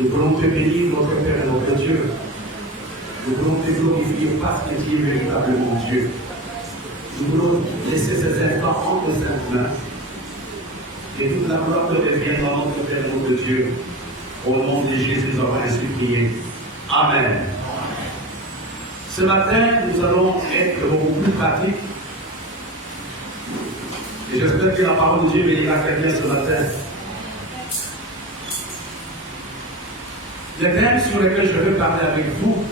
Nous voulons te bénir, notre Père et notre Dieu. Nous voulons te glorifier parce que tu es véritablement Dieu. Nous voulons laisser ces instants entre saintes mains. Et toute la gloire te revienne dans notre Père et notre Dieu. Au nom de Jésus, nous avons ainsi prié. Amen. Ce matin, nous allons être beaucoup plus pratiques. Et j'espère que la parole de Dieu bénira quelqu'un ce matin. Le thème sur lequel je veux parler avec vous,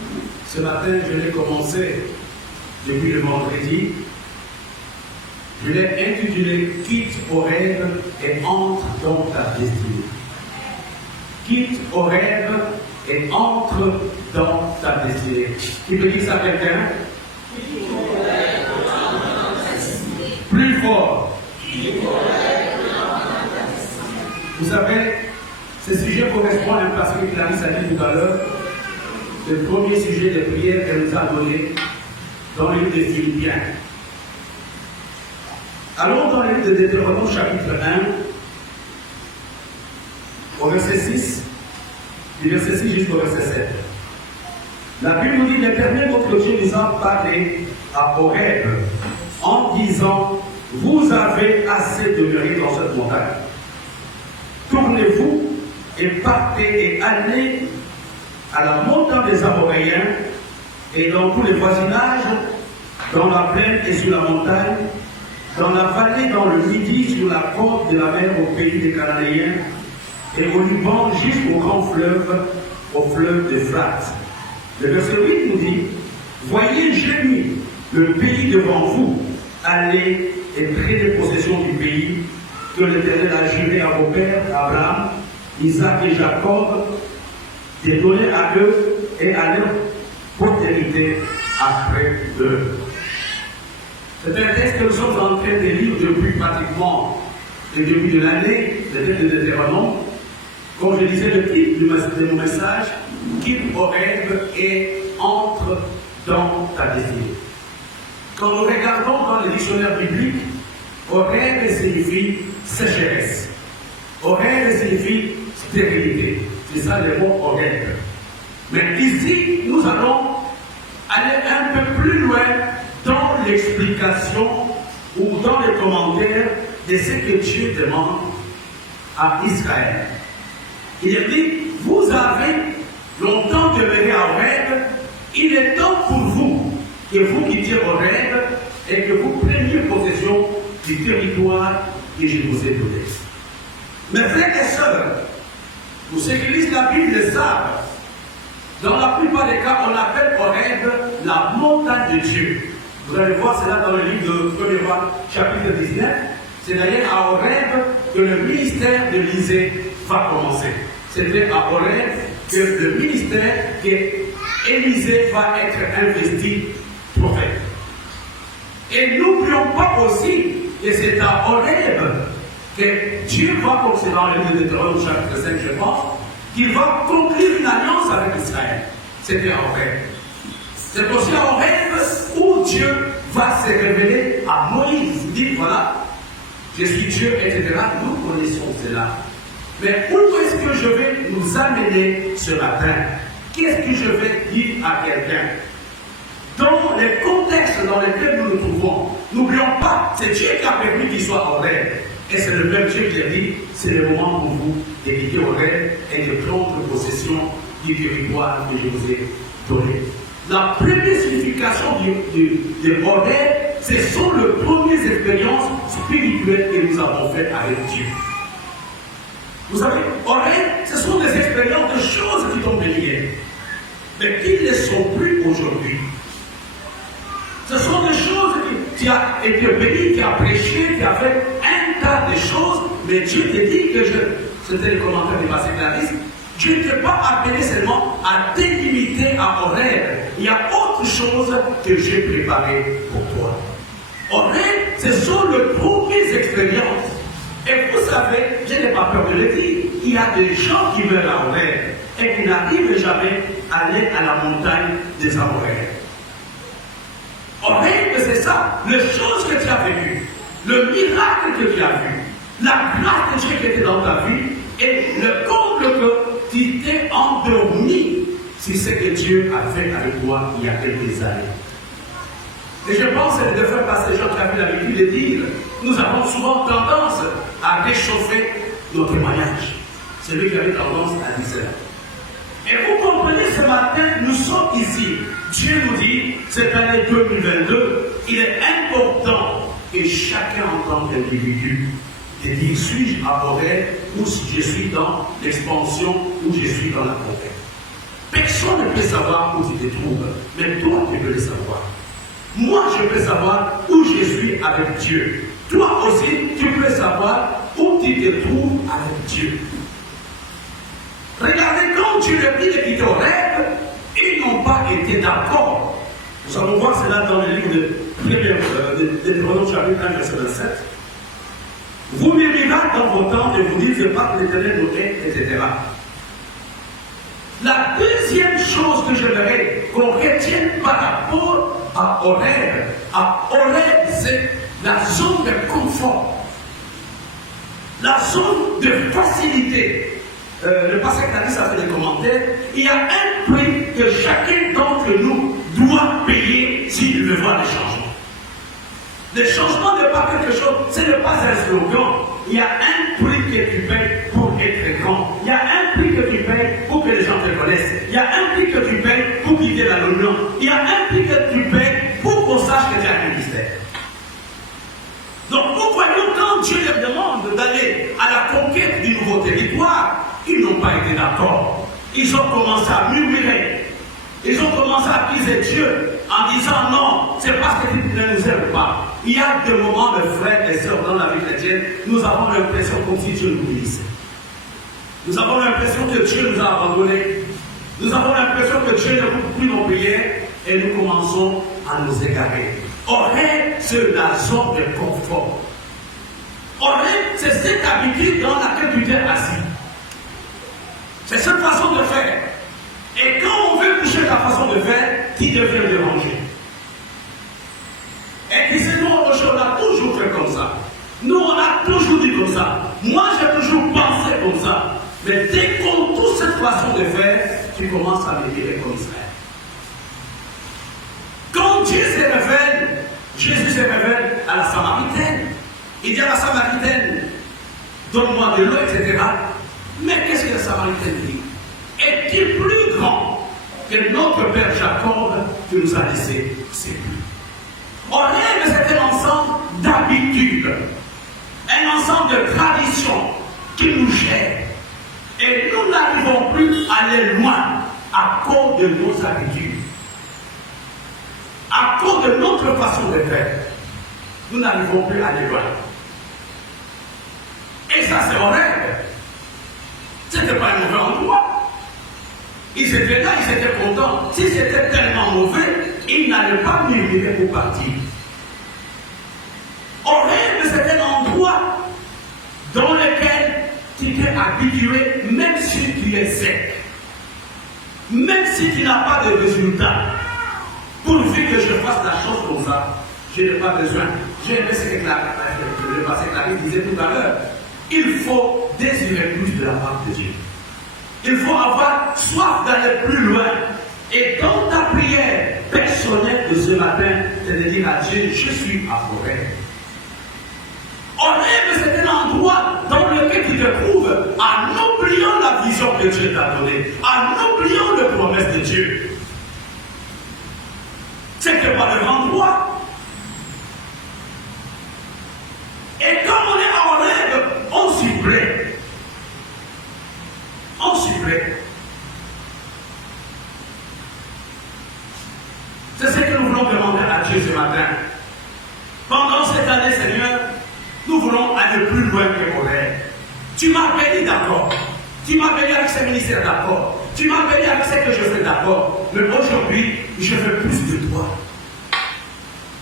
ce matin, je l'ai commencé depuis le vendredi. Je l'ai intitulé « Quitte au rêve et entre dans ta destinée ». Quitte au rêve et entre dans ta destinée. Qui peut dire ça à quelqu'un? Plus fort. Vous savez, ce sujet correspond à un passage que Clarisse a dit tout à l'heure. Le premier sujet de prière qu'elle nous a donné dans le livre des Philippiens. Allons dans le livre de Deutéronome chapitre 1, au verset 6, du verset 6 jusqu'au verset 7. La Bible nous dit, l'Éternel votre Dieu nous a parlé à Horeb en disant, vous avez assez demeuré dans cette montagne. Tournez-vous et partez et allez à la montagne des Amoréens et dans tous les voisinages, dans la plaine et sur la montagne, dans la vallée, dans le midi, sur la côte de la mer, au pays des Cananéens, et au Liban jusqu'au grand fleuve, au fleuve d'Euphrate. Le verset 8 nous dit, voyez, j'ai mis le pays devant vous, allez et prenez possession du pays que l'Éternel a juré à vos pères, Abraham, Isaac et Jacob, de donner à eux et à leur postérité après eux. C'est un texte que nous sommes en train de lire depuis pratiquement le début de l'année, le texte de Deutéronome. Comme je disais, le titre de mon message, quitte au rêve et entre dans ta destinée. Quand nous regardons dans le dictionnaire biblique, au rêve signifie sécheresse. Au rêve signifie stérilité. C'est ça le mot au rêve. Mais ici, nous allons aller un peu plus loin dans l'explication ou dans les commentaires de ce que Dieu demande à Israël. Il a dit, vous avez longtemps demeuré en rêve, il est temps pour vous que vous quittiez au rêve et que vous preniez possession du territoire que je vous ai donné. Mes frères et sœurs, pour ceux qui lisent la Bible le savent, dans la plupart des cas, on appelle au rêve la montagne de Dieu. Vous allez voir cela dans le livre de 1er roi, chapitre 19. C'est d'ailleurs à Horeb que le ministère d'Élisée va commencer. C'était à Horeb que le ministère qu'Élisée va être investi prophète. Et n'oublions pas aussi que c'est à Horeb que Dieu va, comme c'est dans le livre de Deutéronome chapitre 5, je pense, qu'il va conclure une alliance avec Israël. C'était à Horeb. C'est aussi à Horeb où Dieu va se révéler à Moïse. Il dit, voilà, je suis Dieu, etc. Nous connaissons cela. Mais où est-ce que je vais nous amener ce matin? Qu'est-ce que je vais dire à quelqu'un? Dans les contextes dans lesquels nous nous trouvons, n'oublions pas, c'est Dieu qui a permis qu'il soit en rêve. Et c'est le même Dieu qui a dit, c'est le moment pour vous de quitter au rêve et de prendre possession du territoire que je vous ai donné. La première signification de rêve, ce sont les premières expériences spirituelles que nous avons faites avec Dieu. Vous savez, rêve, ce sont des expériences de choses qui t'ont béni, mais qui ne sont plus aujourd'hui. Ce sont des choses qui tu as été béni, qui a prêché, qui a fait un tas de choses, mais Dieu te dit que c'était le commentaire du passé Clarisse, Dieu ne t'a pas appelé seulement à délimiter à Horeb. Il y a autre chose que j'ai préparé pour toi. Horeb, ce sont les premières expériences. Et vous savez, je n'ai pas peur de le dire, il y a des gens qui meurent à Horeb et qui n'arrivent jamais à aller à la montagne des Amoréens. Horeb, c'est ça, les choses que tu as vécues, le miracle que tu as vu, la grâce de Dieu qui était dans ta vie et le comble que tu t'es en sur ce que Dieu a fait avec toi il y a quelques années. Et je pense que de faire passer Jean qui a vu l'habitude de dire, nous avons souvent tendance à réchauffer nos témoignages. C'est lui qui avait tendance à dire cela. Et vous comprenez, ce matin, nous sommes ici. Dieu nous dit, cette année 2022, il est important que chacun en tant qu'individu de dire, suis-je à Borel ou si je suis dans l'expansion ou je suis dans la conquête. Personne ne peut savoir où tu te trouves, mais toi tu peux le savoir. Moi je peux savoir où je suis avec Dieu. Toi aussi tu peux savoir où tu te trouves avec Dieu. Regardez, quand Dieu leur dit de quitter Horeb, ils n'ont pas été d'accord. Nous allons voir cela dans le livre de Deutéronome chapitre 1 verset 27. Vous murmurez dans vos temps et vous dites, c'est pas que l'Éternel nous est, etc. La deuxième chose que j'aimerais qu'on retienne par rapport à Horeb, c'est la zone de confort, la zone de facilité. Le pasteur Kadis a fait des commentaires. Il y a un prix que chacun d'entre nous doit payer s'il veut voir les changements. Le changement n'est pas quelque chose, ce n'est pas un slogan. Il y a un prix que tu payes pour être grand. Il y a un prix que tu payes pour que les gens te connaissent. Il y a un prix que tu payes pour quitter la l'union. Il y a un prix que tu payes pour qu'on sache que tu as un ministère. Donc nous voyons quand Dieu leur demande d'aller à la conquête du nouveau territoire, ils n'ont pas été d'accord. Ils ont commencé à murmurer. Ils ont commencé à accuser Dieu en disant non, c'est parce que tu ne nous aimes pas. Il y a des moments, mes frères et sœurs, dans la vie chrétienne, nous avons l'impression comme si Dieu nous glisse. Nous avons l'impression que Dieu nous a abandonnés. Nous avons l'impression que Dieu ne peut plus nos prières et nous commençons à nous égarer. Horeb, c'est la zone de confort. Horeb, c'est cette habitude dans laquelle tu t'es assis. C'est cette façon de faire. Et quand on veut toucher ta façon de faire, qui devient déranger. Et disons, on a toujours fait comme ça. Nous, on a toujours dit comme ça. Moi, j'ai toujours pensé comme ça. Mais dès qu'on touche cette façon de faire, tu commences à me dire comme ça. Quand Dieu se révèle, Jésus se révèle à la Samaritaine. Il dit à la Samaritaine, donne-moi de l'eau, etc. Mais qu'est-ce que la Samaritaine dit? Est-il plus grand que notre Père Jacob qui nous a laissé ses pluies? Horeb, c'est un ensemble d'habitudes, un ensemble de traditions qui nous gèrent. Et nous n'arrivons plus à aller loin à cause de nos habitudes, à cause de notre façon de faire. Nous n'arrivons plus à aller loin. Et ça, c'est Horeb. Ce n'était pas un mauvais endroit. Ils étaient là, ils étaient contents. Si c'était tellement mauvais, ils n'allaient pas murmurer pour partir. Horeb, c'est un endroit dans lequel tu t'es habitué, même si tu es sec. Même si tu n'as pas de résultat. Pourvu que je fasse la chose comme ça, je n'ai pas besoin. J'ai aimé ce que le pasteur Clarisse disait tout à l'heure. Il faut désirer plus de la part de Dieu. Il faut avoir soif d'aller plus loin. Et dans ta prière personnelle de ce matin, c'est de dire à Dieu, je suis à Horeb. Horeb, c'est un endroit dans lequel tu te trouves en oubliant la vision que Dieu t'a donnée, en oubliant les promesses de Dieu. C'était pas le endroit. Et quand on est à Horeb, on s'y plaît. On s'y plaît. C'est ce que nous voulons demander à Dieu ce matin. Pendant cette année, Seigneur, nous voulons aller plus loin que Horeb. Tu m'as béni, d'accord. Tu m'as béni avec ce ministère, d'accord. Tu m'as béni avec ce que je fais, d'accord. Mais aujourd'hui, je veux plus de toi.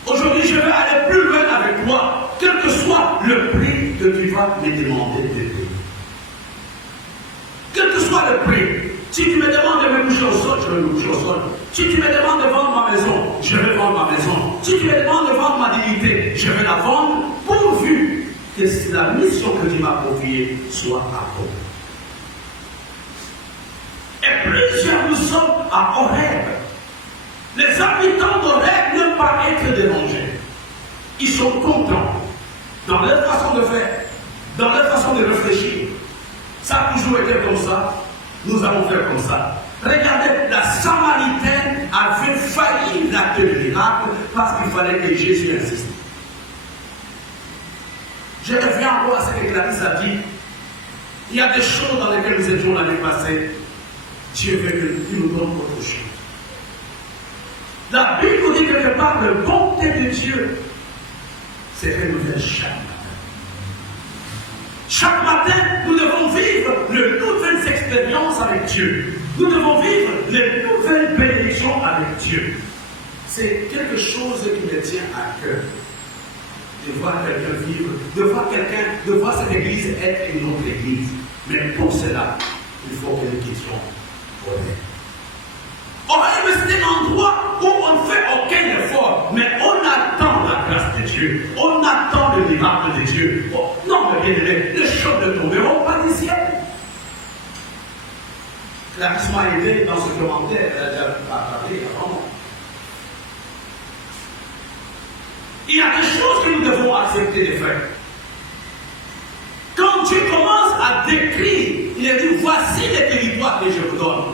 Aujourd'hui, je veux aller plus loin avec toi, quel que soit le prix que tu vas me demander de payer. Quel que soit le prix. Si tu me demandes de me coucher au sol, je vais me coucher au sol. Si tu me demandes de vendre ma maison, je vais vendre ma maison. Si tu me demandes de vendre ma dignité, je vais la vendre, pourvu que la mission que tu m'as confiée soit accomplie. Et plusieurs nous sommes à Horeb. Les habitants d'Horeb n'aiment pas être dérangés. Ils sont contents dans leur façon de faire, dans leur façon de réfléchir. Ça a toujours été comme ça, nous allons faire comme ça. Regardez, la Samaritaine avait failli l'acte de miracle parce qu'il fallait que Jésus insiste. Je reviens encore à ce que Clarisse a dit. Il y a des choses dans lesquelles nous étions l'année passée. Dieu veut qu'il nous donne autre chose. La Bible nous dit quelque part, la bonté de Dieu, c'est renouvelé chaque matin. Chaque matin, nous devons vivre de nouvelles expériences avec Dieu. Nous devons vivre de nouvelles bénédictions avec Dieu. C'est quelque chose qui me tient à cœur. De voir quelqu'un vivre, de voir cette église être une autre église. Mais pour cela, il faut que nous quittions Horeb. Horeb, c'est un endroit où on ne fait aucun effort, mais on attend la grâce de Dieu, on attend le miracle de Dieu. Oh, non, mais bien aimé, les choses ne tomberont pas du ciel. Clarisse m'a aidé dans ce commentaire, elle a déjà parlé avant moi. Il y a des choses que nous devons accepter de faire. Quand Dieu commence à décrire, il a dit, voici les territoires que je vous donne.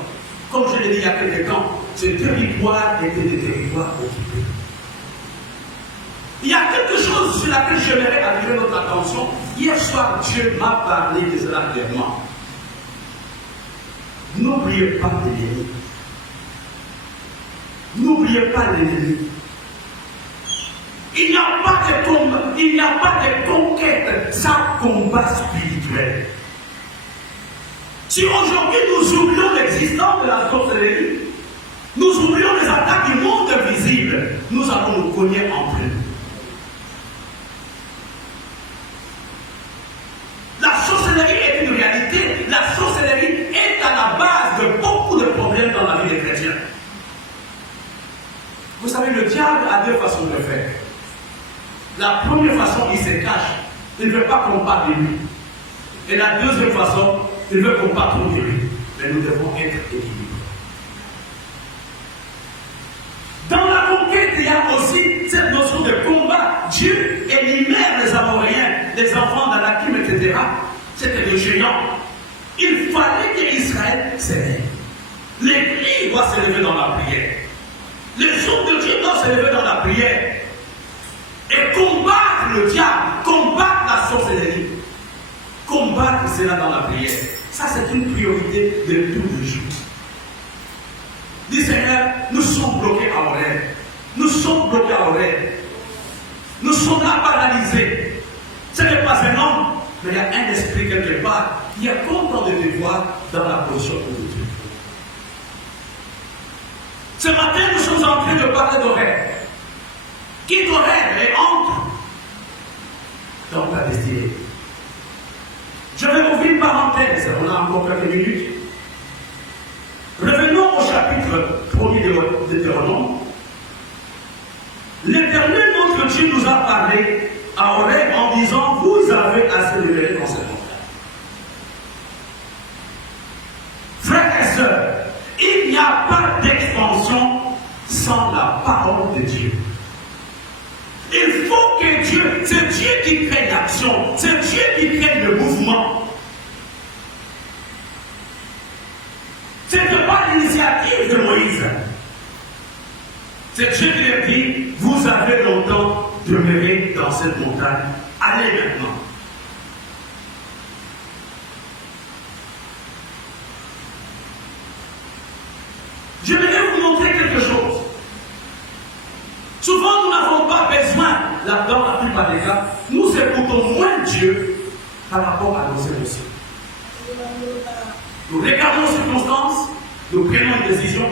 Comme je l'ai dit il y a quelques temps, ces territoires étaient des territoires occupés. Il y a quelque chose sur laquelle j'aimerais attirer notre attention. Hier soir, Dieu m'a parlé de cela clairement. N'oubliez pas l'ennemi. N'oubliez pas l'ennemi. Il n'y a pas de combat, il n'y a pas de conquête sans combat spirituel. Si aujourd'hui nous oublions l'existence de la sorcellerie, nous oublions les attaques du monde visible, nous allons nous cogner entre nous. La sorcellerie est une réalité, la sorcellerie est à la base de beaucoup de problèmes dans la vie des chrétiens. Vous savez, le diable a deux façons de faire. La première façon, il se cache. Il ne veut pas qu'on parle de lui. Et la deuxième façon, il veut qu'on parle trop de lui. Mais nous devons être équilibrés. Dans la conquête, il y a aussi cette notion de combat. Dieu élimine les Amoréens, les enfants d'Anakim, etc. C'était des géants. Il fallait qu'Israël s'élève. L'Église doit s'élever dans la prière. Les hommes de Dieu doivent s'élever dans la prière. Et combattre le diable, combattre la sorcellerie, combattre cela dans la prière. Ça, c'est une priorité de tous les jours. Dis Seigneur, nous sommes bloqués à Horeb. Nous sommes bloqués à Horeb. Nous sommes là paralysés. Ce n'est pas un homme, mais il y a un esprit quelque part qui est content de te voir dans la position de Dieu. Ce matin, nous sommes en train de parler d'Horeb. Quitte Horeb et entre dans ta destinée. Je vais ouvrir une parenthèse, on a encore quelques minutes. Revenons au chapitre 1er de Deutéronome. L'Éternel, notre Dieu, nous a parlé à Horeb en disant, vous avez à se révéler dans cette montagne. Frères et sœurs, il n'y a pas d'expansion sans la parole de Dieu. Il faut que Dieu, c'est Dieu qui crée l'action, c'est Dieu qui crée le mouvement. Ce n'est pas l'initiative de Moïse. C'est Dieu qui leur dit, vous avez longtemps demeuré dans cette montagne, allez maintenant. Je vais vous montrer quelque chose. Souvent, nous n'avons pas besoin, dans la plupart des cas, nous écoutons moins Dieu par rapport à nos émotions. Nous regardons les circonstances, nous prenons une décision,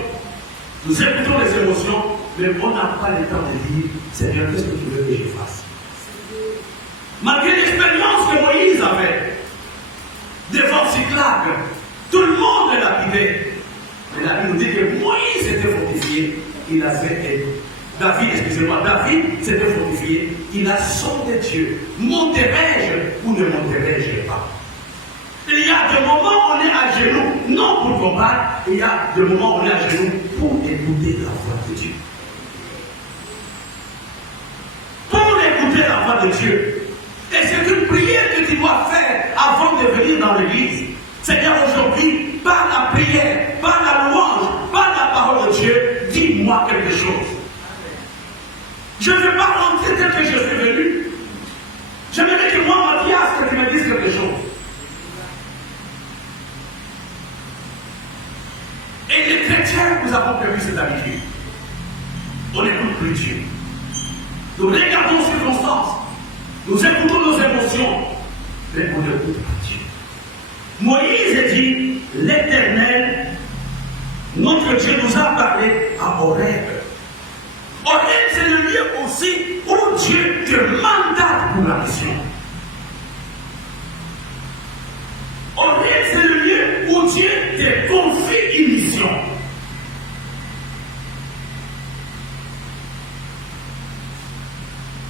nous écoutons les émotions, mais on n'a pas le temps de dire, Seigneur, qu'est-ce que tu veux que je fasse? Malgré l'expérience que Moïse avait, devant Cyclague, tout le monde l'a lapidé. Mais la Bible nous dit que Moïse était fortifié, il avait David s'était fortifié, il a sondé Dieu. Monterai-je ou ne monterai-je pas? Il y a des moments où on est à genoux, non pour verbal, et il y a des moments où on est à genoux pour écouter la voix de Dieu. Pour écouter la voix de Dieu. Et c'est une prière que tu dois faire avant de venir dans l'église. Seigneur, aujourd'hui, par la prière, par la louange, par la parole de Dieu, dis-moi quelque chose. Je ne vais pas rentrer tel que je suis venu. J'aimerais que moi, Mathias, que tu me dises quelque chose. Et les chrétiens, nous avons perdu cette habitude. On n'écoute plus Dieu. Nous regardons nos circonstances. Nous écoutons nos émotions. Mais on n'écoute pas Dieu. Moïse dit, l'Éternel, notre Dieu nous a parlé à Horeb. Horeb, c'est le lieu aussi où Dieu te mandate pour la mission. Horeb, c'est le lieu où Dieu te confie une mission.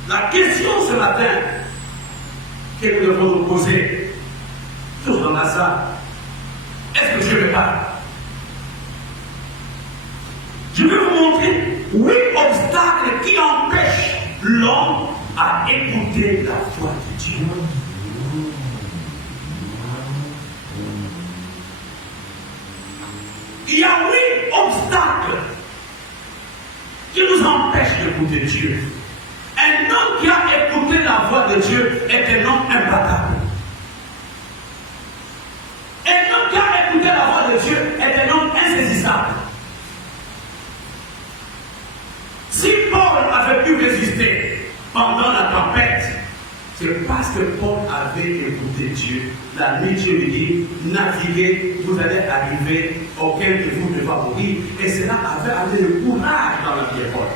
La question ce matin que nous devons nous poser, tous dans la salle, est-ce que Dieu me parle? Je vais vous montrer 8 obstacles qui empêchent l'homme à écouter la voix de Dieu. Il y a 8 obstacles qui nous empêchent d'écouter Dieu. Un homme qui a écouté la voix de Dieu est un homme imbattable. Un homme qui a écouté la voix de Dieu est un homme insaisissable. Si Paul avait pu résister pendant la tempête, c'est parce que Paul avait écouté Dieu. La nuit, Dieu lui dit, naviguez, vous allez arriver, aucun de vous ne va mourir. Et cela avait amené le courage dans la vie de Paul.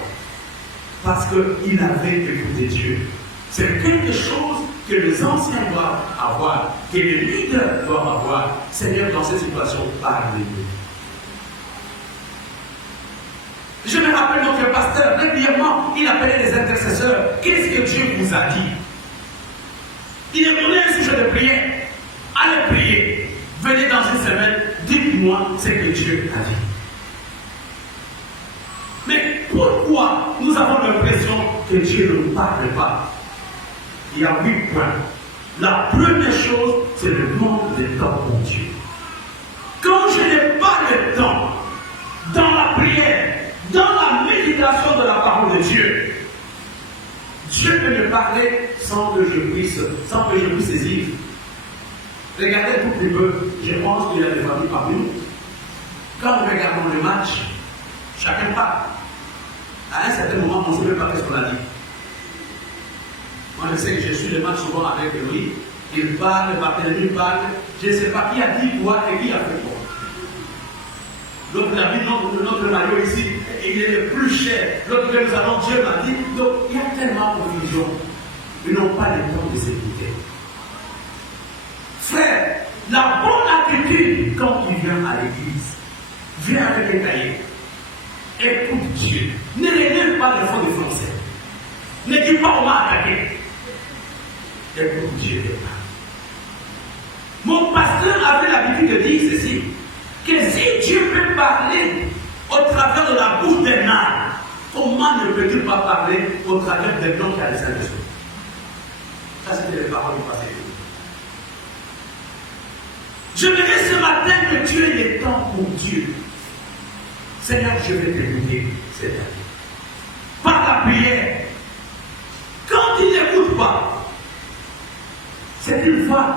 Parce qu'il avait écouté Dieu. C'est quelque chose que les anciens doivent avoir, que les leaders doivent avoir. Seigneur, dans cette situation, parlez-nous. Je me rappelle notre pasteur, régulièrement, il appelait les intercesseurs. Qu'est-ce que Dieu vous a dit? Il est donné un sujet de prière. Allez prier. Venez dans une semaine, dites-moi ce que Dieu a dit. Mais pourquoi nous avons l'impression que Dieu ne nous parle pas? Il y a 8 points. La première chose, c'est le manque de temps pour Dieu. Quand je n'ai pas le temps, dans la prière, dans la méditation de la parole de Dieu, Dieu peut me parler sans que je puisse saisir. Regardez tout petit peu, je pense qu'il y a des familles parmi nous. Quand nous regardons le match, chacun parle. À un certain moment, on ne sait même pas ce qu'on a dit. Moi, je sais que je suis le match souvent avec lui. Il parle, Barthélemy parle. Je ne sais pas qui a dit quoi et qui a fait quoi. L'autre a dit notre maillot ici, il est le plus cher. L'autre nous allons, Dieu m'a dit. Donc, il y a tellement de confusion. Ils n'ont pas le temps de s'écouter. Frère, la bonne attitude quand il vient à l'église, viens avec un cahier. Écoute Dieu. Ne relève pas le fond de français. Ne dis pas on m'a attaqué. Écoute Dieu. Mon pasteur avait l'habitude de dire ceci, que si Dieu peut parler au travers de la bouche d'un âne, comment ne peut-il pas parler au travers d'un homme qui a les Saint-Esprit? Ça, c'était les paroles du passé. J'aimerais ce matin que Dieu ait le temps pour Dieu. Seigneur, je vais t'écouter cette année. Par la prière. Quand il n'écoute pas, c'est une voix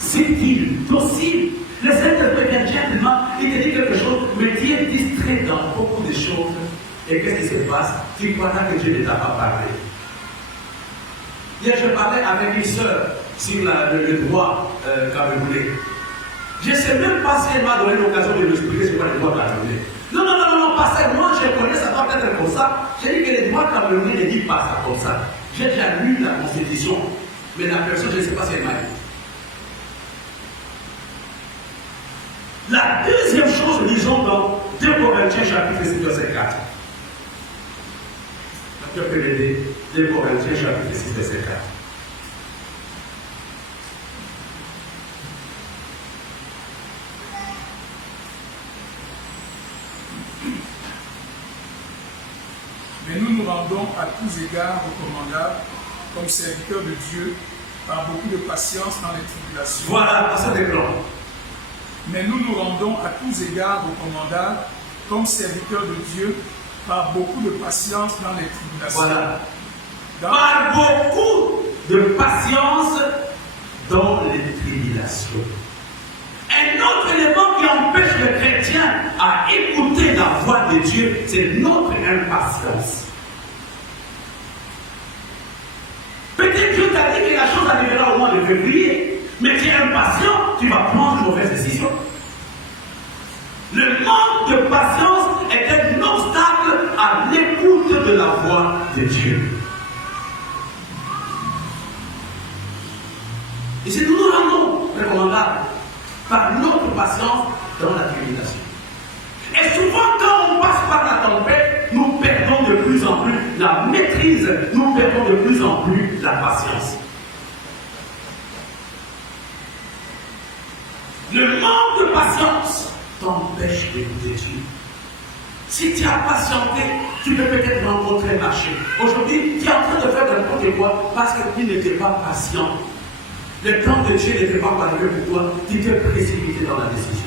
subtile, docile. Le Saint-Esprit vient gentiment, il te dit quelque chose, mais tu es distrait dans beaucoup de choses. Et qu'est-ce qui se passe? Tu crois que Dieu ne t'a pas parlé. Hier, je parlais avec une sœur sur le droit camerounais. Je ne sais même pas si elle m'a donné l'occasion de lui expliquer ce qu'est le droit camerounais. Non, pas ça. Moi, je connais, ça doit être comme ça. J'ai dit que les droits camerounais ne disent pas ça comme ça. J'ai déjà lu la Constitution, mais la personne, je ne sais pas si elle m'a dit. La deuxième chose, lisons dans 2 Corinthiens chapitre 6, verset 4. Tu peux l'aider. 2 Corinthiens chapitre 6, verset 4. nous rendons à tous égards recommandables comme serviteurs de Dieu par beaucoup de patience dans les tribulations. Voilà, ça déclare. Mais nous nous rendons à tous égards recommandables comme serviteurs de Dieu par beaucoup de patience dans les tribulations. Voilà. Par beaucoup de patience dans les tribulations. Un autre élément qui empêche le chrétien à écouter la voix de Dieu, c'est notre impatience. Peut-être Dieu t'a dit que la chose arrivera au mois de février, mais tu es impatient, tu vas prendre une mauvaise décision. Le manque de patience est un obstacle à l'écoute de la voix de Dieu. Et si nous nous rendons recommandables par notre patience dans la tribulation. Et souvent, quand on passe par la tempête, nous perdons de plus en plus la maîtrise, nous perdons de plus en plus la patience. Le manque de patience t'empêche d'écouter Dieu. Si tu as patienté, tu peux peut-être rencontrer un marché. Aujourd'hui, tu es en train de faire n'importe quoi parce que tu n'étais pas patient. Le plan de Dieu n'était pas arrivé pour toi, tu t'es précipité dans la décision.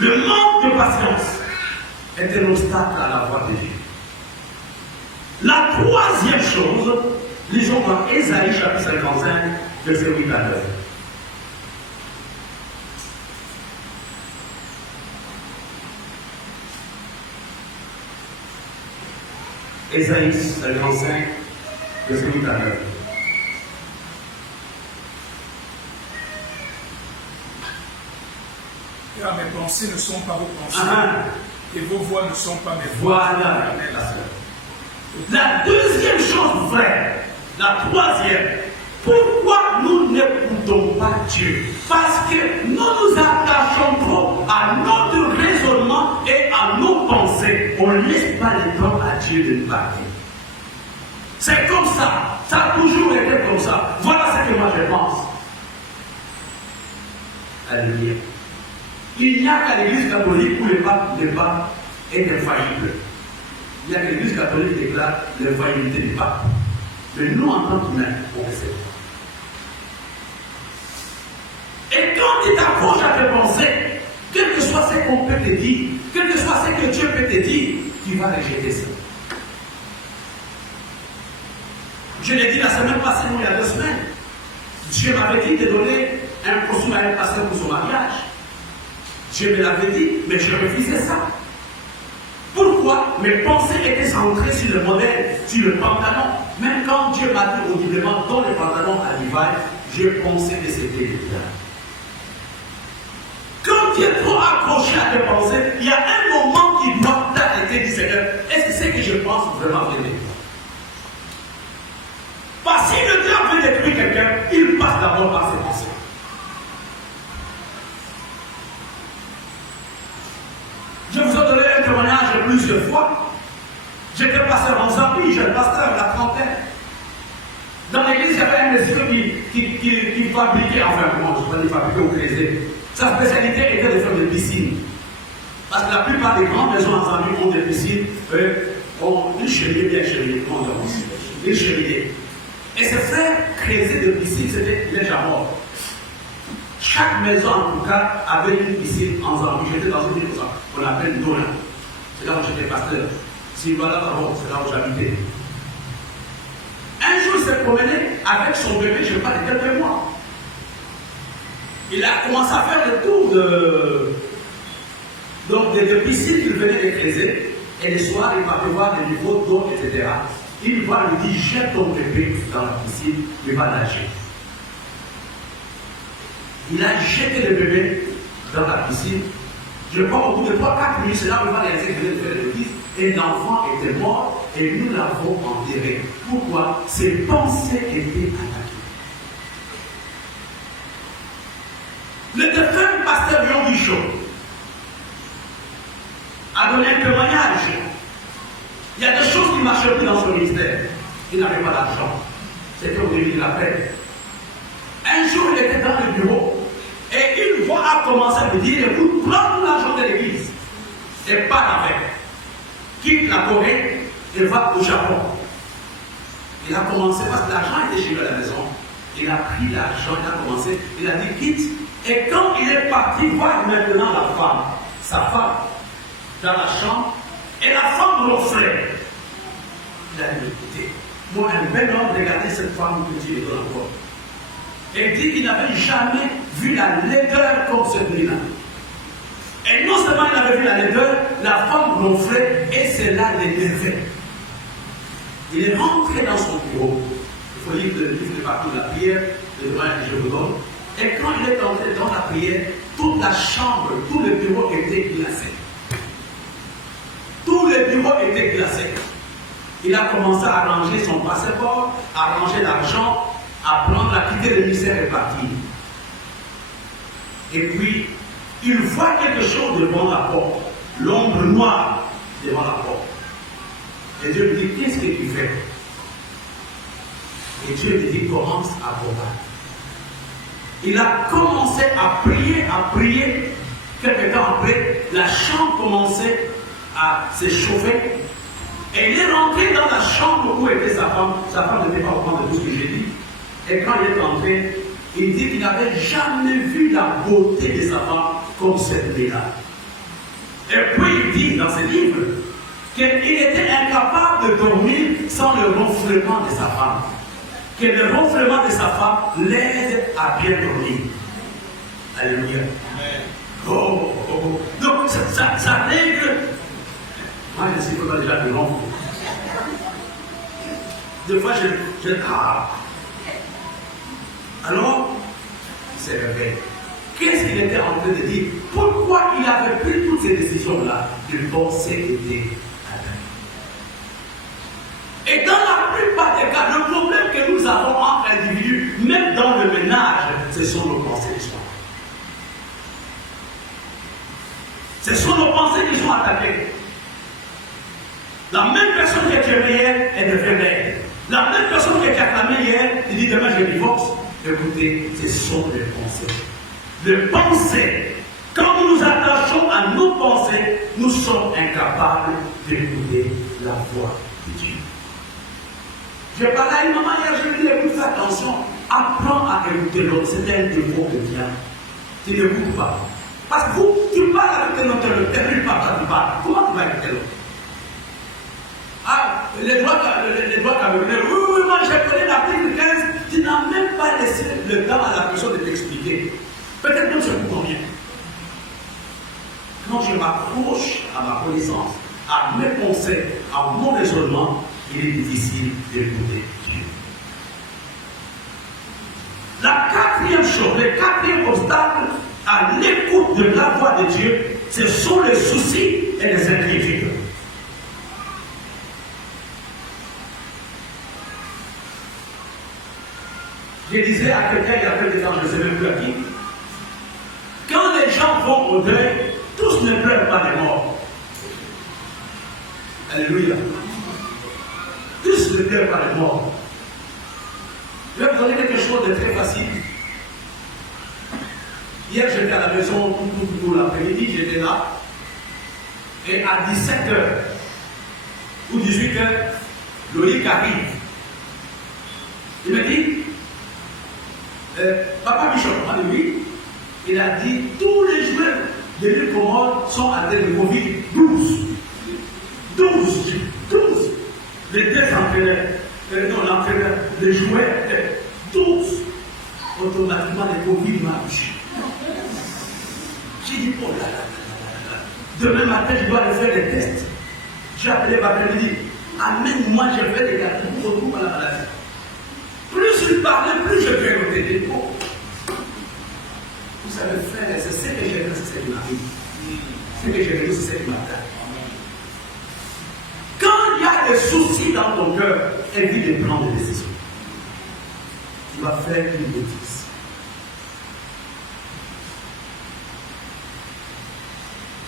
Le manque de patience est un obstacle à la voix de Dieu. La troisième chose, lisons dans Ésaïe chapitre 55, verset 8 à 9. Ésaïe 55, verset 8 à 9. Car mes pensées ne sont pas vos pensées, et vos voix ne sont pas mes voix. Voilà la deuxième chose vraie, la troisième. Pourquoi nous n'écoutons pas Dieu? Parce que nous nous attachons trop à notre raisonnement et à nos pensées. On ne laisse pas le temps à Dieu de nous parler. C'est comme ça. Ça a toujours été comme ça. Voilà ce que moi je pense. Alléluia. Il n'y a qu'à l'église catholique où le pape est infaillible. Il n'y a que l'église catholique qui déclare l'infaillibilité du pape. Mais nous, en tant qu'humains, on sait. Et quand tu t'approches à tes pensées, quel que soit ce qu'on peut te dire, quel que soit ce que Dieu peut te dire, tu vas rejeter ça. Je l'ai dit la semaine passée, non, il y a 2 semaines. Dieu m'avait dit de donner un costume à un pasteur pour son mariage. Dieu me l'avait dit, mais je refusais ça. Pourquoi? Mes pensées étaient centrées sur le modèle, sur le pantalon. Même quand Dieu m'a dit audiblement dans le pantalon à l'hiver, je pensais que c'était le bien. Quand tu es trop accroché à tes pensées, il y a un moment qui doit t'arrêter du Seigneur. Est-ce que c'est que je pense vraiment vrai? Parce que si le diable veut détruire quelqu'un, il passe d'abord par ses pensées. Je vous ai donné un témoignage plusieurs fois. J'étais pasteur en Zambie, jeune pasteur à la trentaine. Dans l'église, il y avait un monsieur qui fabriquait, enfin, comment je peux dire fabriquer ou creuser. Sa spécialité était de faire des piscines. Parce que la plupart des grandes maisons en Zambie ont des piscines, ont une cheminée bien cheminée, comment on dit, une cheminée. Et se faire creuser des piscines, c'était déjà mort. Chaque maison, en tout cas, avait une piscine en Zambie. J'étais dans une ville qu'on appelle Dona. C'est là où j'étais pasteur. Si voilà, c'est là où j'habitais. Un jour, il s'est promené avec son bébé, je parle de quelques mois. Il a commencé à faire le tour de piscines qu'il venait de creuser. Et le soir, il va voir le niveau d'eau, etc. Il va lui dire, jette ton bébé dans la piscine, il va nager. Il a jeté le bébé dans la piscine. Je crois au bout de 3-4 minutes, c'est là où il va réaliser que je vais faire le fils. Et l'enfant était mort et nous l'avons enterré. Pourquoi? Ses pensées étaient attaquées. Le défunt pasteur Léon Bichot a donné un témoignage. Il y a des choses qui ne marchaient plus dans son ministère. Il n'avait pas d'argent. C'était au début de la paix. Un jour, il était dans le bureau et une voix a commencé à lui dire, écoute, prends l'argent de l'église et pas avec. Corée et va au Japon. Il a commencé, parce que l'argent était chez lui à la maison. Il a pris l'argent, il a commencé, il a dit quitte. Et quand il est parti voir maintenant la femme, sa femme, dans la chambre, et la femme ronflait. Il a dit écoutez, moi, un bel homme, regardez cette femme que Dieu me donne encore. Et dit qu'il n'avait jamais vu la laideur comme celui-là. Et non seulement il avait vu la laideur, la femme ronflait et cela l'énervait. Il est rentré dans son bureau. Il faut lire le livre de partout, la prière, le droit que je vous donne. Et quand il est entré dans la prière, toute la chambre, tout le bureau était glacé. Tout le bureau était glacé. Il a commencé à ranger son passeport, à ranger l'argent, à prendre, à quitter le ministère et partir. Et puis, il voit quelque chose devant la porte, l'ombre noire devant la porte. Et Dieu lui dit, qu'est-ce que tu fais? Et Dieu lui dit, commence à combattre. Il a commencé à prier. Quelque temps après, la chambre commençait à s'échauffer. Et il est rentré dans la chambre où était sa femme. Sa femme n'était pas au courant de tout ce que j'ai dit. Et quand il est rentré, il dit qu'il n'avait jamais vu la beauté de sa femme comme celle-là. Et puis il dit dans ses livres qu'il était incapable de dormir sans le ronflement de sa femme. Que le ronflement de sa femme l'aide à bien dormir. Alléluia. Oh. Donc ça règle. Moi je suis pas déjà de ronfle. Des fois je alors, il s'est réveillé. Qu'est-ce qu'il était en train de dire? Pourquoi il avait pris toutes ces décisions-là? Il pensait qu'il était atteint. Et dans la plupart des cas, le problème que nous avons entre individus, même dans le ménage, ce sont nos pensées qui sont attaquées. Ce sont nos pensées qui sont attaquées. La même personne qui était hier, elle devient laide. La même personne qui était acclamée hier, il dit demain je divorce. Écoutez, ce sont les pensées. Les pensées, quand nous nous attachons à nos pensées, nous sommes incapables d'écouter la voix de Dieu. Je parlais à une maman hier, je lui dis écoute, fais attention, apprends à écouter l'autre. C'est un défaut de bien. Tu n'écoutes pas. Parce que vous, tu parles avec un interlocuteur, lui parle, tu parles. Comment tu vas écouter l'autre? Ah, les droits camerounais, oui, moi j'ai connu l'article 15, tu n'as même pas laissé le temps à la personne de t'expliquer. Peut-être même c'est pour combien. Quand je m'approche à ma connaissance, à mes pensées, à mon raisonnement, il est difficile d'écouter Dieu. La quatrième chose, le quatrième obstacle à l'écoute de la voix de Dieu, ce sont les soucis et les inquiétudes. Je disais à quelqu'un il y a quelques temps, je ne sais même plus à qui, quand les gens vont au deuil, tous ne pleurent pas les morts. Alléluia. Tous ne pleurent pas les morts. Je vais vous donner quelque chose de très facile. Hier, j'étais à la maison tout l'après-midi, j'étais là. Et à 17h ou 18h, Loïc arrive. Il me dit, Papa Bishop, lui, il a dit tous les joueurs de l'île Comore sont atteints de Covid. 12. Les deux entraîneurs, l'entraîneur, les joueurs, 12. Automatiquement, le Covid m'a touché. J'ai dit, oh là là. Demain matin, je dois aller faire des tests. J'ai appelé ma mère et dit, amène-moi, je vais les garder pour retrouver la maladie. Plus il parlait, plus je vais noter des mots. Vous savez, frère, c'est ce que j'ai fait, c'est ce qui m'arrive. Ce que j'ai fait, c'est ce qui m'atteint. Quand il y a des soucis dans ton cœur, évite de prendre des décisions. Tu vas faire une bêtise.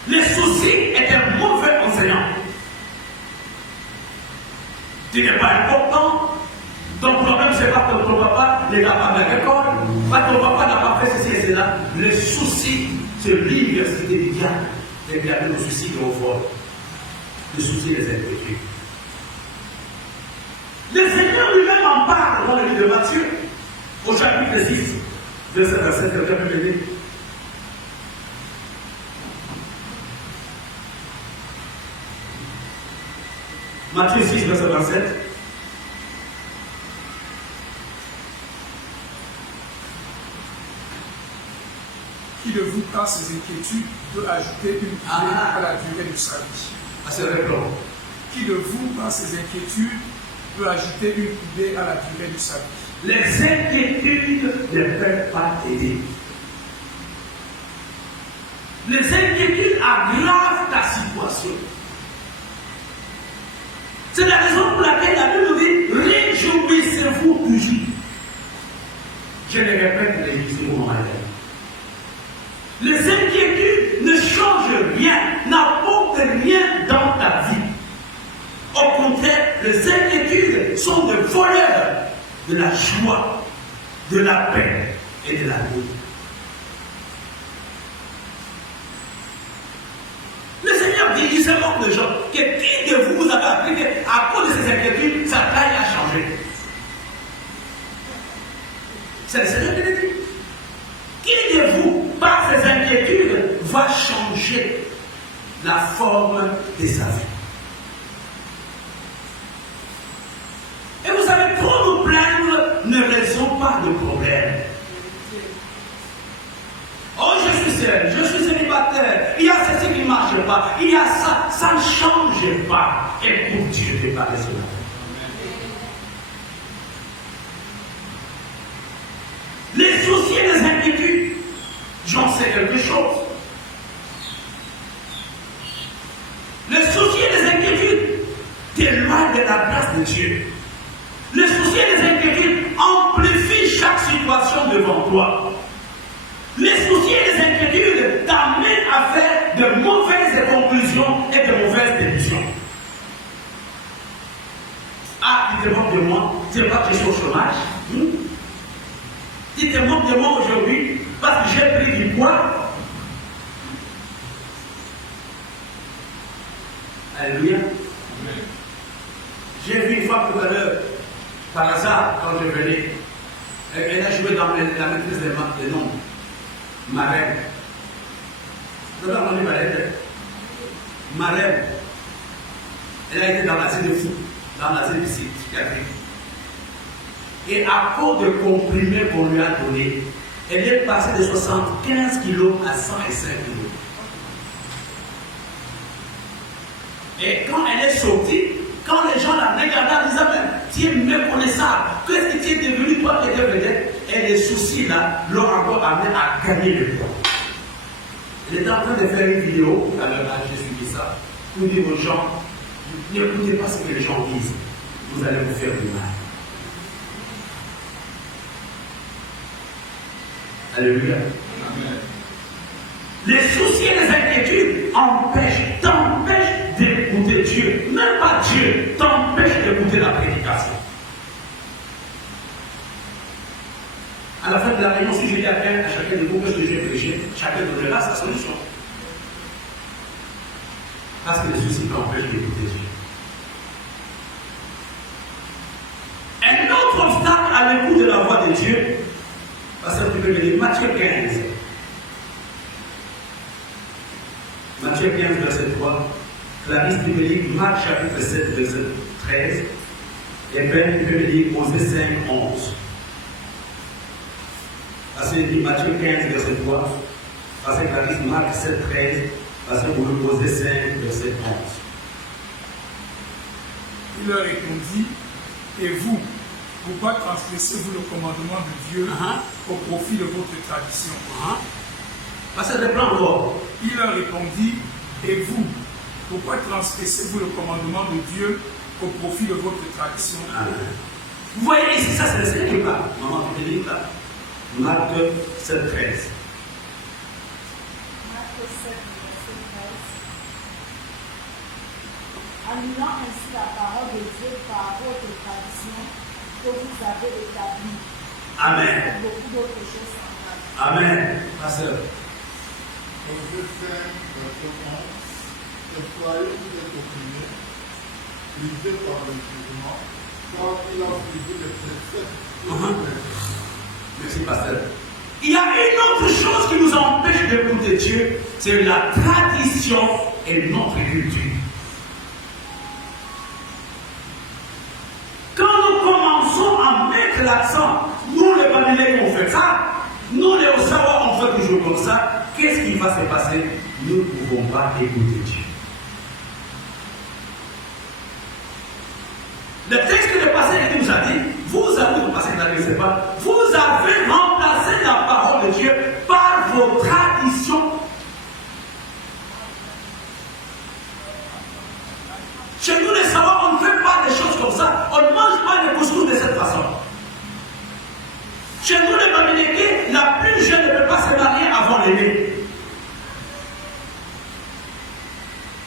Les soucis est un mauvais enseignant. Tu n'es pas important. Ton problème, c'est pas que ton papa n'est pas capable de l'école, pas que ton papa n'a pas fait ceci et cela. Le souci, c'est l'université du diable. Regardez le souci de vos voix. de soucis des inquiétudes. Le Seigneur lui-même en parle dans le livre de Matthieu, au chapitre 6, verset 27, quelqu'un peut m'aider? Matthieu 6, verset 27. Qui de vous, par ses inquiétudes, peut ajouter une coudée à la durée de sa vie? C'est vrai, Qui de vous, par ses inquiétudes, peut ajouter une coudée à la durée de sa vie? Les inquiétudes ne peuvent pas t'aider. Les inquiétudes aggravent ta situation. C'est la raison pour laquelle la Bible nous dit réjouissez-vous toujours. Je le répète, réjouissez-vous en matin. Les inquiétudes ne changent rien, n'apportent rien dans ta vie. Au contraire, les inquiétudes sont des voleurs de la joie, de la paix et de l'amour. Le Seigneur dit, il se moque de gens, que qui de vous avez appris qu'à cause de ces inquiétudes, sa taille a changé. C'est le Seigneur qui le dit. Qui de vous, par ces inquiétudes, va changer la forme de sa vie? Et vous savez, trop nous plaindre ne résout pas de problème. Oh, je suis seul, je suis célibataire, il y a ceci qui ne marche pas, il y a ça, ça ne change pas. Écoute, je ne vais pas laisser là. Les soucis et les inquiétudes, j'en sais quelque chose. Les soucis et les inquiétudes t'éloignent de la grâce de Dieu. Les soucis et les inquiétudes amplifient chaque situation devant toi. Les soucis et les inquiétudes t'amènent à faire de mauvaises conclusions et de mauvaises décisions. Ah, tu te moques de moi, tu sais pas que je suis au chômage. Tu te moques de moi aujourd'hui parce que j'ai pris du poids. Alléluia. J'ai vu une fois tout à l'heure, par hasard, quand je venais, elle a joué dans la maîtrise des nombres. Marraine. Vous avez entendu parler d'elle? Marraine. Elle a été dans l'asile de fou, dans l'asile psychiatrique. Et à cause de comprimés qu'on lui a donné, elle est passée de 75 kilos à 105 kilos. Et quand elle est sortie, quand les gens la regardaient en disant, tu es méconnaissable, qu'est-ce que tu es devenu toi qui étais vedette? Et les soucis là l'ont encore amené à gagner le poids. Elle était en train de faire une vidéo, alors là j'ai suivi ça, pour dire aux gens, n'écoutez pas ce que les gens disent, vous allez vous faire du mal. Alléluia. Amen. Les soucis et les inquiétudes t'empêchent d'écouter Dieu. Même pas Dieu t'empêche d'écouter la prédication. À la fin de la réunion, si je dis à chacun de vous que j'ai prêché, chacun donnera sa solution. Parce que les soucis t'empêchent d'écouter Dieu. Un autre obstacle à l'écoute de la voix de Dieu, parce que tu peux me dire Matthieu 15. Matthieu 15, verset 3. Clarisse, tu peux lire Marc chapitre 7, verset 13. Et Ben, tu peux me lire Osée 5, 11. Parce qu'il dit Matthieu 15, verset 3. Parce que Clarisse, Marc 7, 13. Parce que vous Osée 5, verset 11. Il leur répondit, et vous, pourquoi transgressez-vous le commandement de Dieu au profit de votre tradition? Parce que reprends encore. Il leur répondit, et vous, pourquoi transgressez-vous le commandement de Dieu au profit de votre tradition? Vous voyez ici, ça c'est le Seigneur qui parle. Maman, tu te dis là. Marc 7, 13. Marc 7, verset 13. Annulant ainsi la parole de Dieu par votre tradition que vous avez établie. Amen. Beaucoup d'autres choses semblables. Amen. Pasteur. un foyer qui est opprimé, brisé par le jugement, quand il a suivi les préceptes. Merci, pasteur. Il y a une autre chose qui nous empêche d'écouter Dieu, c'est la tradition et notre culture. Quand nous commençons à mettre l'accent, nous les Babyloniens on fait ça, nous les Osawa on fait toujours comme ça, qu'est-ce qui va se passer? Nous ne pouvons pas écouter Dieu. Le texte de passé nous a dit, vous avez remplacé la parole de Dieu par vos traditions. Chez nous les Savoirs, on ne fait pas des choses comme ça. On ne mange pas des couscous de cette façon. Chez nous les Babyloniens, la plus jeune ne peut pas se marier avant l'aîné.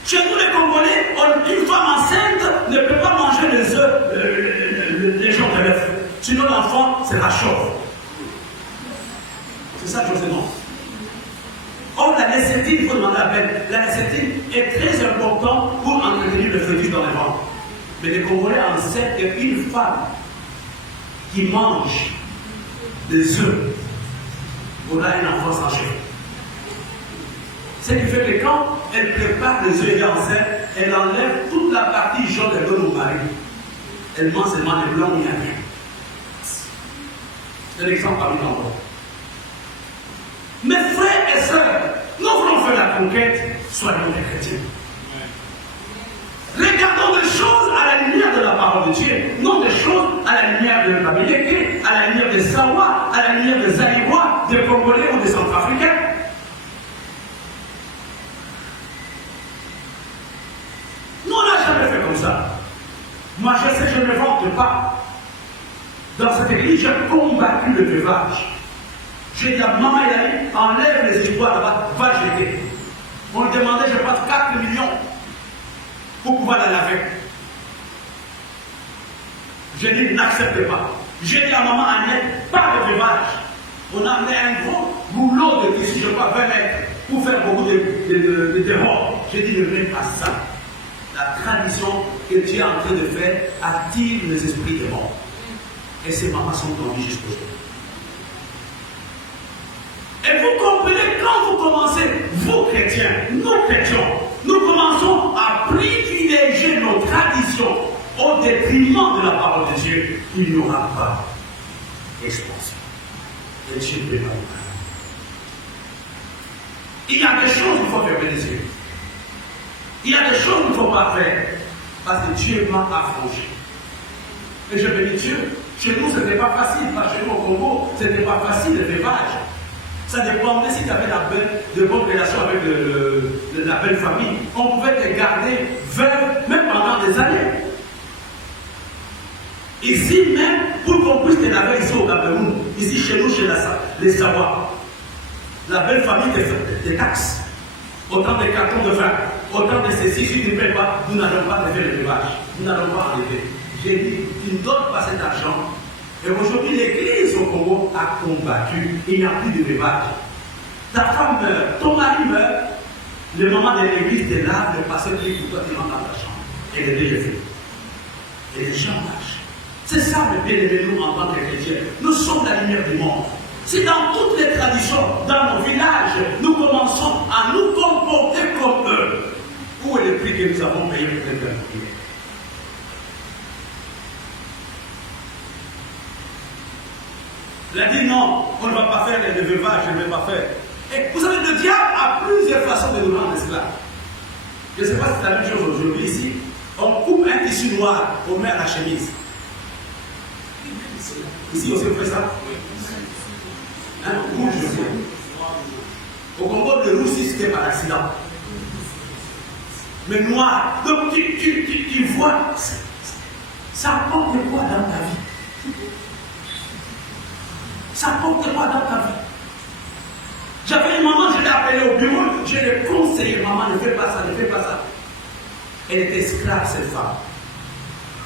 Chez nous les Congolais, une femme enceinte ne peut pas manger les œufs, les gens de l'œuf. Sinon l'enfant sera chauve. C'est ça que je vous demande. Or la lécithine, il faut demander à peine. La lécithine est très importante pour entretenir le fœtus dans les ventres. Mais les Congolais enseignent qu'une femme qui mange des œufs aura un enfant sans cheveux. Ce qui fait que quand elle prépare les œufs et enceinte, elle enlève toute la partie jaune et donne au mari. Elle mange seulement les blancs, il n'y a rien. C'est l'exemple parmi l'endroit. Mes frères et sœurs, nous voulons faire la conquête, soyons des chrétiens. Regardons des choses à la lumière de la parole de Dieu, non des choses à la lumière de Babylone, à la lumière des Sawa, à la lumière des Alibois, des Congolais ou des Centrafricains. Nous, on n'a jamais fait comme ça. Moi, je sais, je ne vante pas. Dans cette église, j'ai combattu le veuvage. J'ai dit à maman et ami, enlève les histoires là-bas, va jeter. On lui demandait, je passe 4 millions pour pouvoir la laver. J'ai dit, n'acceptez pas. J'ai dit à maman Agnès, pas de veuvage. On a amené un gros rouleau de tissu, je crois 20 mètres, pour faire beaucoup de robes. J'ai dit, ne venez pas ça. La tradition que Dieu est en train de faire attire les esprits des morts. Et ces mamans sont en vie jusqu'au jour. Et vous comprenez, quand vous commencez, vous chrétiens, nous chrétiens, nous commençons à privilégier nos traditions au détriment de la parole de Dieu, il n'y aura pas d'expansion. Et Dieu ne peut pas. Il y a des choses qu'il faut faire bénéficier. Il y a des choses qu'il ne faut pas faire. Parce que Dieu m'a affranchi. Et je bénis Dieu. Chez nous, ce n'était pas facile. Parce que chez nous, au Congo, ce n'était pas facile le veuvage. Ça dépendait si tu avais de bonnes relations avec la belle famille. On pouvait te garder veuve, même pendant des années. Ici même, pour qu'on puisse te laver ici au Cameroun, ici chez nous, chez les Savoirs, la belle famille te fait des taxes. Autant de cartons de vin, autant de ceci, si tu ne payes pas, nous n'allons pas te faire le veuvage. Nous n'allons pas enlever. J'ai dit, tu ne donnes pas cet argent. Et aujourd'hui, l'église au Congo a combattu. Il n'y a plus de veuvage. Ta femme meurt, ton mari meurt. Le moment de l'église te lave, le pasteur dit pour toi, tu rentres dans ta chambre. Et les deux fait. Et les gens marchent. C'est ça le bien-aimé, nous, en tant que chrétiens. Nous sommes la lumière du monde. Si dans toutes les traditions, dans nos villages, nous commençons à nous comporter comme eux, où est le prix que nous avons payé pour être prière? Il a dit non, on ne va pas faire les veuvages, je ne vais pas faire. Et vous savez, le diable a plusieurs façons de nous rendre esclaves. Je ne sais pas si c'est la même chose aujourd'hui ici. On coupe un tissu noir, on met à la chemise. Ici aussi on fait ça. Hein, rouge, je sais. Au Congo, le rouge, c'était par accident. Mais noir. Donc tu vois, ça apporte quoi dans ta vie? Ça apporte quoi dans ta vie? J'avais une maman, je l'ai appelée au bureau, je l'ai conseillé, maman, ne fais pas ça, ne fais pas ça. Elle était esclave, cette femme.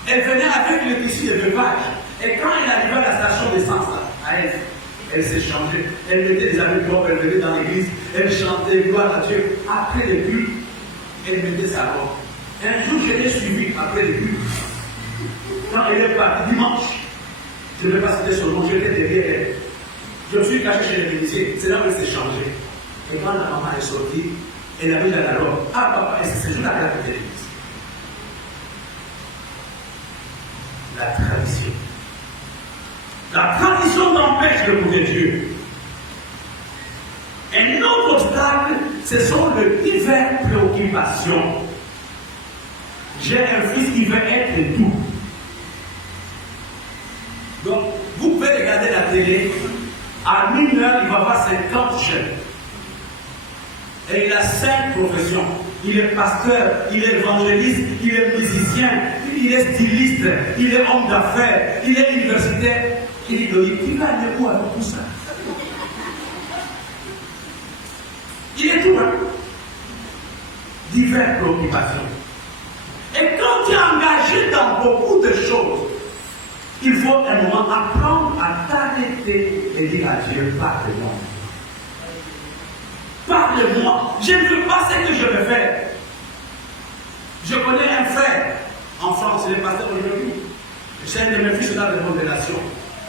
Elle venait avec le tissu de veuvage. Et quand elle arrivait à la station d'essence, elle s'est changée. Elle mettait des habits propres, elle venait dans l'église, elle chantait gloire à Dieu. Après les cultes, elle mettait sa robe. Un jour, je l'ai suivi après le culte. Quand elle est partie dimanche, je ne vais pas citer son nom, j'étais derrière elle. Je me suis caché chez les bénéficiaires, c'est là où elle s'est changée. Et quand la maman est sortie, elle a mis dans la robe. Ah papa, et c'est juste la grâce de l'église. La tradition. La tradition n'empêche le goût de Dieu. Un autre obstacle, ce sont les diverses préoccupations. J'ai un fils qui veut être tout. Donc, vous pouvez regarder la télé, à 1 heure, il va avoir 50 jeunes. Et il a 5 professions. Il est pasteur, il est évangéliste, il est musicien, il est styliste, il est homme d'affaires, il est universitaire. Il va aller où avec tout ça? Il est tout, hein? Diverses préoccupations. Et quand tu es engagé dans beaucoup de choses, il faut un moment apprendre à t'arrêter et dire à Dieu, parle-moi. Parle-moi. Je ne veux pas ce que je veux faire. Je connais un frère en France, il est pasteur aujourd'hui. C'est un de mes fils dans les révélations.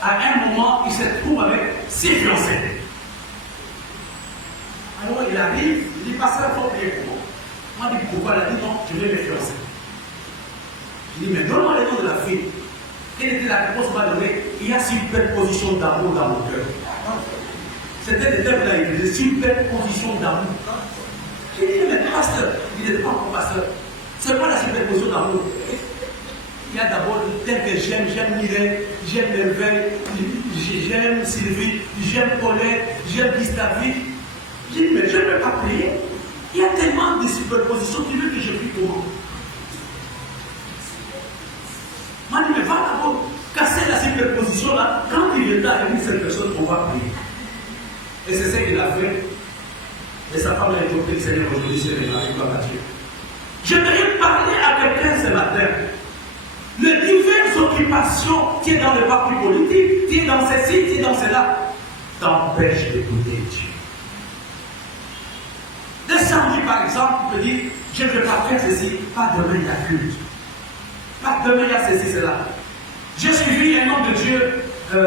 À un moment, il se trouve avec 6 fiancées. Alors il arrive, il dit, pasteur, il faut prier pour moi. Moi, je dis, pourquoi? Il a dit, non, je vais me fiancer. Je dis, mais donne-moi le nom de la fille. Quelle était la réponse qu'on m'a donnée? Il y a superposition d'amour dans mon cœur. C'était le terme de la Bible, superposition d'amour. J'ai dit, mais pasteur, il n'était pas encore pasteur. C'est pas la superposition d'amour. Il y a d'abord tel que j'aime Mireille, j'aime Merveille, j'aime Sylvie, j'aime Paulette, j'aime Gustavic. J'ai dit, mais je ne peux pas prier. Il y a tellement de superpositions qui veulent que je prie pour moi. Moi, je dis, mais va d'abord casser la superposition là. Quand il viendra avec cette personne, on va prier. Et c'est ce qu'il a fait. Et sa femme a été au Seigneur aujourd'hui, c'est le mari, gloire à Dieu. J'aimerais parler à quelqu'un ce matin. Les diverses occupations qui est dans le parti politique, qui est dans ceci, qui est dans cela, t'empêchent d'écouter Dieu. Le samedi, par exemple, peut dire, je ne vais pas faire ceci, pas demain il y a culte. Pas demain il y a ceci, cela. J'ai suivi un homme de Dieu, comment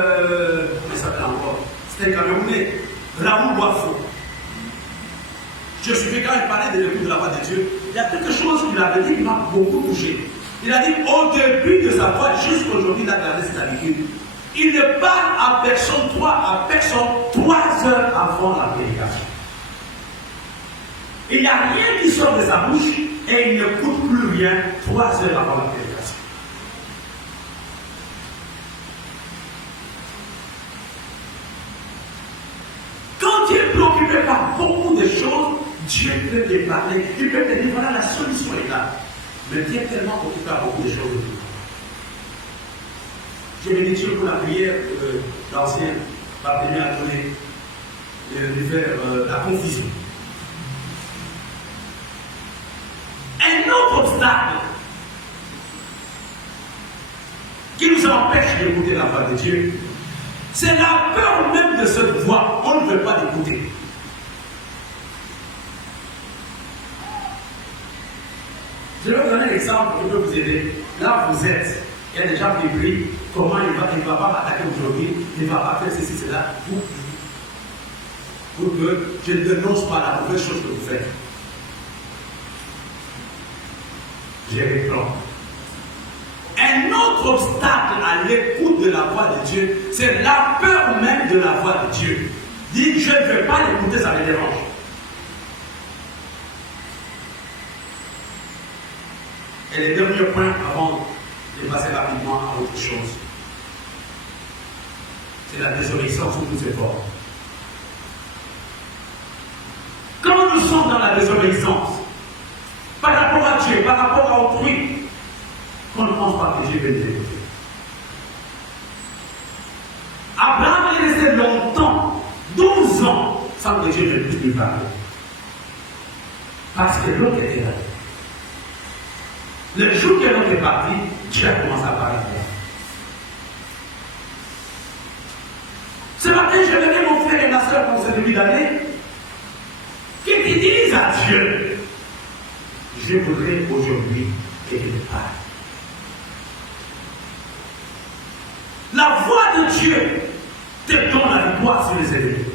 il s'appelle encore? C'était Camerounais, Raoul Boifo. Je suivis quand il parlait de l'écoute de la voix de Dieu. Il y a quelque chose qu'il avait dit qui m'a beaucoup touché. Il a dit au début de sa voix, jusqu'aujourd'hui, il a gardé cette habitude. Il ne parle à personne 3 heures avant la prédication. Il n'y a rien qui sort de sa bouche et il ne coûte plus rien 3 heures avant la prédication. Quand tu es préoccupé par beaucoup de choses, Dieu peut te parler. Il peut te dire voilà, la solution est là. Mais tu es tellement occupé par beaucoup de choses. J'ai béni Dieu pour la prière l'ancien Barthélemy a donné de faire la confusion. Un autre obstacle qui nous empêche d'écouter la voix de Dieu, c'est la peur même de cette voix. On ne veut pas l'écouter. Je vais vous donner un exemple qui peut vous aider. Là, vous êtes. Il y a des gens qui prient. Comment il ne va pas m'attaquer aujourd'hui, il ne va pas faire ceci, cela. Pour que je ne dénonce pas la mauvaise chose que vous faites. J'ai les plans. Un autre obstacle à l'écoute de la voix de Dieu, c'est la peur même de la voix de Dieu. Dire je ne vais pas l'écouter, ça me dérange. Et le dernier point avant de passer rapidement à autre chose, c'est la désobéissance sous tous ses formes. Quand nous sommes dans la désobéissance, par rapport à Dieu, par rapport à autrui, on ne pense pas que Dieu va nous écouter. Abraham est resté longtemps, 12 ans, sans que Dieu ne puisse lui parler. Parce que l'autre était là. Le jour que l'autre est parti, Dieu a commencé à parler. Ce matin, je verrai mon frère et ma soeur pour ce début d'année qui disent à Dieu, Je voudrais aujourd'hui que tu me parles. La voix de Dieu te donne la victoire sur les ennemis.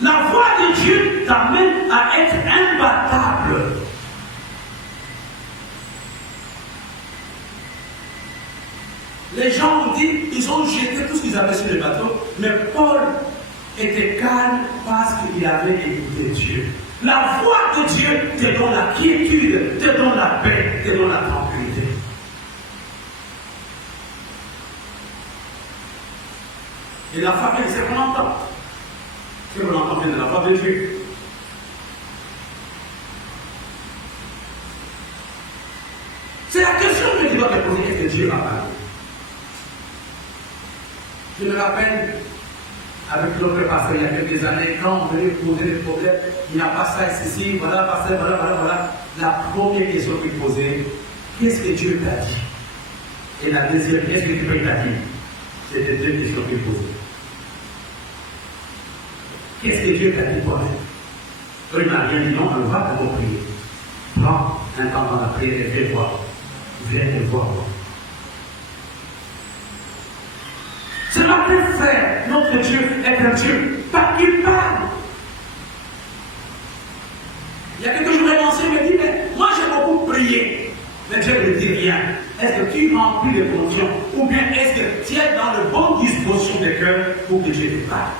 La voix de Dieu t'amène à être imbattable. Les gens ont dit, ils ont jeté tout ce qu'ils avaient sur le bateau, mais Paul était calme parce qu'il avait écouté Dieu. La voix de Dieu te donne la quiétude, te donne la paix, te donne la tranquillité. Et la famille, c'est qu'on entend. C'est qu'on entend bien de la voix de Dieu. C'est la question que tu dois te poser, est-ce que Dieu va parler? Je me rappelle, avec l'autre pasteur, il y a quelques années, quand on venait poser des problèmes, il n'y a pas ça et ceci, voilà, pasteur, voilà. La première question qu'il posait, qu'est-ce que Dieu t'a dit? Et la deuxième, qu'est-ce que Dieu t'a dit? C'était deux questions qu'il posait. Qu'est-ce que Dieu t'a dit toi-même? Il m'a bien dit non, on va d'abord prier. Prends un temps dans la prière et viens voir. Viens me voir. Cela peut faire notre Dieu est un Dieu pas qu'il parle. Il y a quelques jours, un ancien me dit, mais moi j'ai beaucoup prié, mais Dieu ne dit rien. Est-ce que tu remplis les conditions ou bien est-ce que tu es dans de bonnes dispositions de cœur pour que Dieu te parle?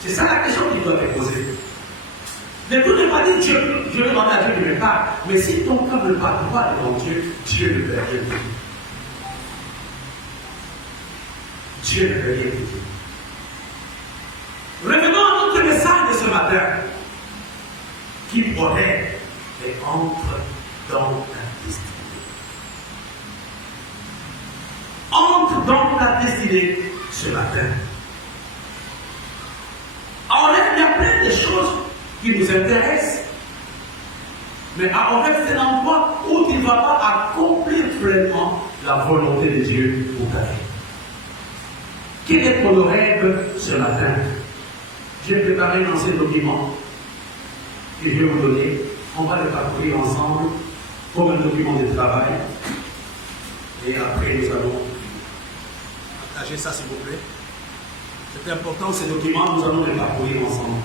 C'est ça la question qu'il doit te poser. Ne tout ne pas dire Dieu, je vais demander à Dieu de me parler. Mais si ton cœur ne parle pas devant Dieu, Dieu ne peut rien dire. Dieu ne peut rien dire. Revenons à notre message de ce matin qui protège et entre dans ta destinée. Entre dans ta destinée ce matin. En fait, il y a plein de choses qui nous intéressent. Mais à Horeb, c'est l'endroit où tu ne vas pas accomplir pleinement la volonté de Dieu pour ta vie. Quel est ton rêve ce matin? J'ai préparé un ancien document que je vais vous donner. On va le parcourir ensemble comme un document de travail. Et après, nous allons partager ça, s'il vous plaît. C'est important, ces documents, nous allons les parcourir ensemble.